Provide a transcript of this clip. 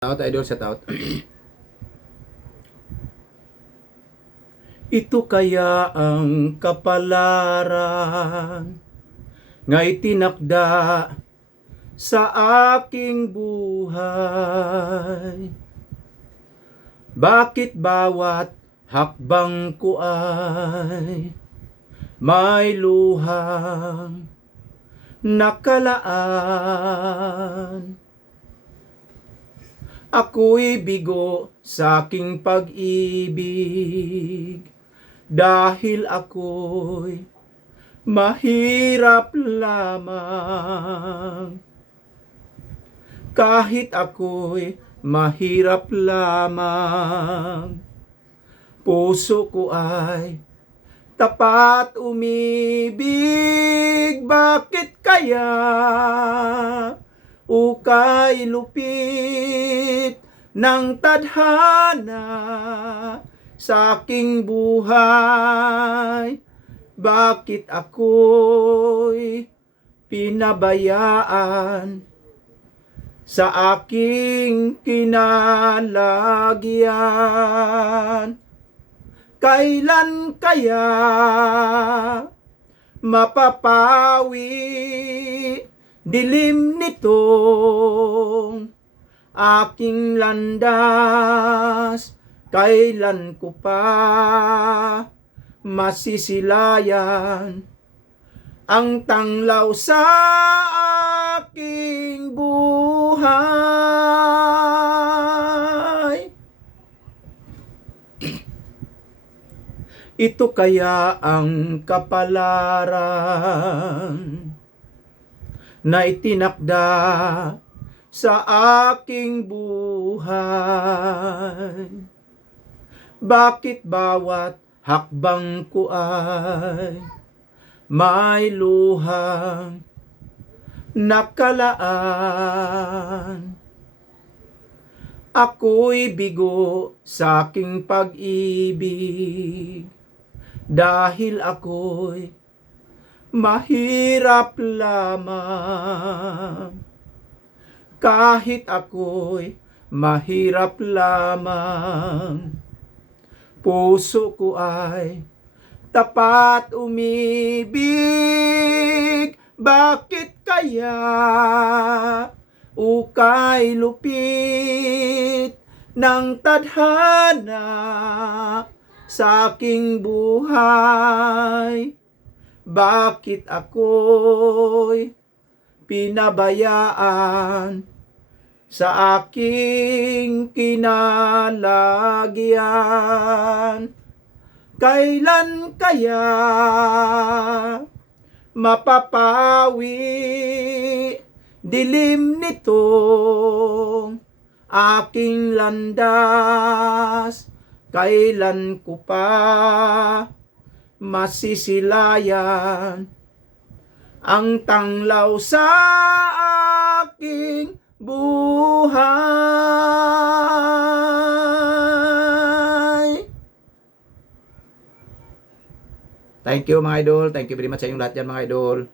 Out, idol, shout out. Ito kaya ang kapalaran nga itinakda sa aking buhay. Bakit bawat hakbang ko ay may luhang nakalaan? Ako'y bigo sa aking pag-ibig dahil ako'y mahirap lamang. Kahit ako'y mahirap lamang, puso ko ay tapat umibig. Bakit kaya ukay lupit ng tadhana sa aking buhay? Bakit ako'y pinabayaan sa aking kinalagyan? Kailan kaya mapapawi dilim nitong aking landas? Kailan ko pa masisilayan ang tanglaw sa aking buhay? Ito kaya ang kapalaran na itinakda sa aking buhay. Bakit bawat hakbang ko ay may luhang nakalaan? Ako'y bigo sa aking pag-ibig dahil ako'y mahirap lamang. Kahit ako'y mahirap lamang, puso ko ay tapat umibig. Bakit kaya ukay lupit ng tadhana sa aking buhay? Bakit ako'y pinabayaan sa aking kinalagyan? Kailan kaya mapapawi dilim nitong aking landas? Kailan ko pa masisilayan ang tanglaw sa aking buhay? Thank you mga idol. Thank you very much sa inyong lahat yan mga idol.